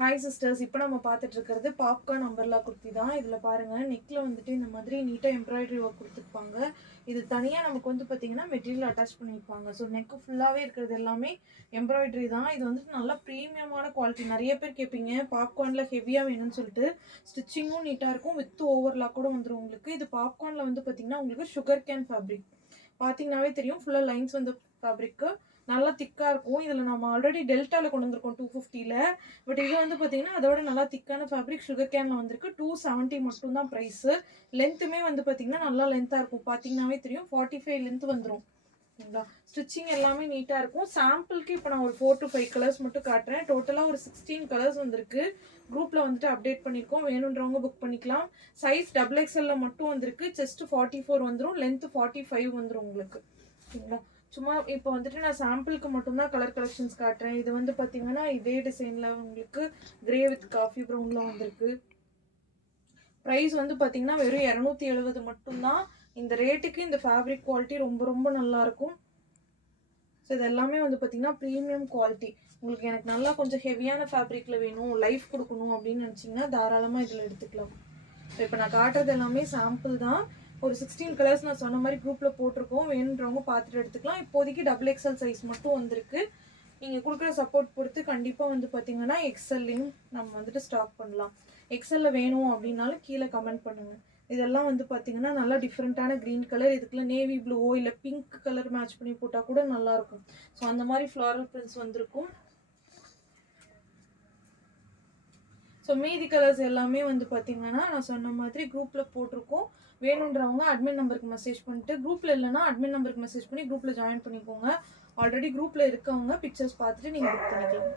Hi sisters, இப்போ நம்ம பார்த்துட்டு இருக்கிறது பாப்கார்ன் அம்பர்லா குர்த்தி தான். இதில் பாருங்கள், நெக்கில் வந்துட்டு இந்த மாதிரி நீட்டாக எம்ப்ராய்டரி ஒர்க் கொடுத்துருப்பாங்க. இது தனியாக நமக்கு வந்து பார்த்திங்கன்னா மெட்டீரியல் அட்டாச் பண்ணியிருப்பாங்க. ஸோ நெக்கு ஃபுல்லாகவே இருக்கிறது எல்லாமே எம்ப்ராய்டரி தான். இது வந்துட்டு நல்லா ப்ரீமியமான குவாலிட்டி. நிறைய பேர் கேட்பீங்க பாப்கார்னில் ஹெவியாக வேணும்னு சொல்லிட்டு. ஸ்டிச்சிங்கும் நீட்டாக இருக்கும், வித் ஓவர்லாக் கூட வந்துடும் உங்களுக்கு. இது பாப்கார்னில் வந்து பார்த்திங்கன்னா உங்களுக்கு சுகர் கேன் ஃபேப்ரிக் பார்த்தீங்கன்னாவே தெரியும். ஃபுல்லாக லைன்ஸ் வந்து ஃபேப்ரிக்கு நல்லா திக்காக இருக்கும். இதில் நம்ம ஆல்ரெடி டெல்டாவில் கொண்டு வந்திருக்கோம் 250ல். பட் இது வந்து பார்த்தீங்கன்னா அதோட நல்லா திக்கான ஃபேப்ரிக் சுகர் கேனில் வந்திருக்கு. 270 மட்டும்தான் ப்ரைஸு. லென்த்துமே வந்து பார்த்தீங்கன்னா நல்லா லென்த்தாக இருக்கும். பார்த்தீங்கன்னாவே தெரியும் 45 லென்த் வந்துடும். ஓகேங்களா? ஸ்டிச்சிங் எல்லாமே நீட்டாக இருக்கும். சாம்பிளுக்கு இப்போ நான் ஒரு 4 to 5 கலர்ஸ் மட்டும் காட்டுறேன். டோட்டலாக ஒரு 16 கலர்ஸ் வந்திருக்கு. குரூப்பில் வந்துட்டு அப்டேட் பண்ணியிருக்கோம். வேணுன்றவங்க புக் பண்ணிக்கலாம். சைஸ் XXL மட்டும் வந்திருக்கு. செஸ்ட் 44 வந்துடும், லென்த்து 45 வந்துடும் உங்களுக்கு. ஓகேங்களா? சும்மா இப்போ வந்துட்டு நான் சாம்பிளுக்கு மட்டும்தான் கலர் கலெக்ஷன்ஸ் காட்டுறேன். இது வந்து பார்த்தீங்கன்னா இதே டிசைனில் உங்களுக்கு கிரே வித் காஃபி ப்ரௌனில் வந்திருக்கு. ப்ரைஸ் வந்து பார்த்தீங்கன்னா வெறும் 270 மட்டும்தான். இந்த ரேட்டுக்கு இந்த ஃபேப்ரிக் குவாலிட்டி ரொம்ப ரொம்ப நல்லாயிருக்கும். ஸோ இது எல்லாமே வந்து பார்த்தீங்கன்னா ப்ரீமியம் குவாலிட்டி. உங்களுக்கு எனக்கு நல்லா கொஞ்சம் ஹெவியான ஃபேப்ரிக்கில் வேணும், லைஃப் கொடுக்கணும் அப்படின்னு நினச்சிங்கன்னா தாராளமாக இதில் எடுத்துக்கலாம். ஸோ இப்போ நான் காட்டுறது எல்லாமே சாம்பிள் தான். ஒரு 16 கலர்ஸ் நான் சொன்ன மாதிரி குரூப்பில் போட்டிருக்கோம். வேணுன்றவங்க பார்த்துட்டு எடுத்துக்கலாம். இப்போதைக்கு XXL சைஸ் மட்டும் வந்திருக்கு. நீங்கள் கொடுக்குற சப்போர்ட் பொறுத்து கண்டிப்பாக வந்து பார்த்தீங்கன்னா எக்ஸல்லையும் நம்ம வந்துட்டு ஸ்டாக் பண்ணலாம். எக்ஸலில் வேணும் அப்படின்னாலும் கீழே கமெண்ட் பண்ணுங்கள். இதெல்லாம் வந்து பார்த்தீங்கன்னா நல்லா டிஃப்ரெண்ட்டான க்ரீன் கலர். இதுக்குள்ள நேவி ப்ளூவோ இல்லை பிங்க் கலர் மேட்ச் பண்ணி போட்டால் கூட நல்லாயிருக்கும். ஸோ அந்த மாதிரி ஃப்ளாரல் பிரிண்ட்ஸ் வந்திருக்கும். ஸோ மீதி கலர்ஸ் எல்லாமே வந்து பார்த்தீங்கன்னா நான் சொன்ன மாதிரி குரூப்பில் போட்டிருக்கோம். வேணுன்றவங்க அட்மின் நம்பருக்கு மெசேஜ் பண்ணிட்டு, குரூப்பில் இல்லைனா அட்மின் நம்பருக்கு மெசேஜ் பண்ணி குரூப்பில் ஜாயின் பண்ணிக்கோங்க. ஆல்ரெடி குரூப்பில் இருக்கவங்க பிக்சர்ஸ் பார்த்துட்டு நீங்கள் புக் பண்ணிக்கலாம்.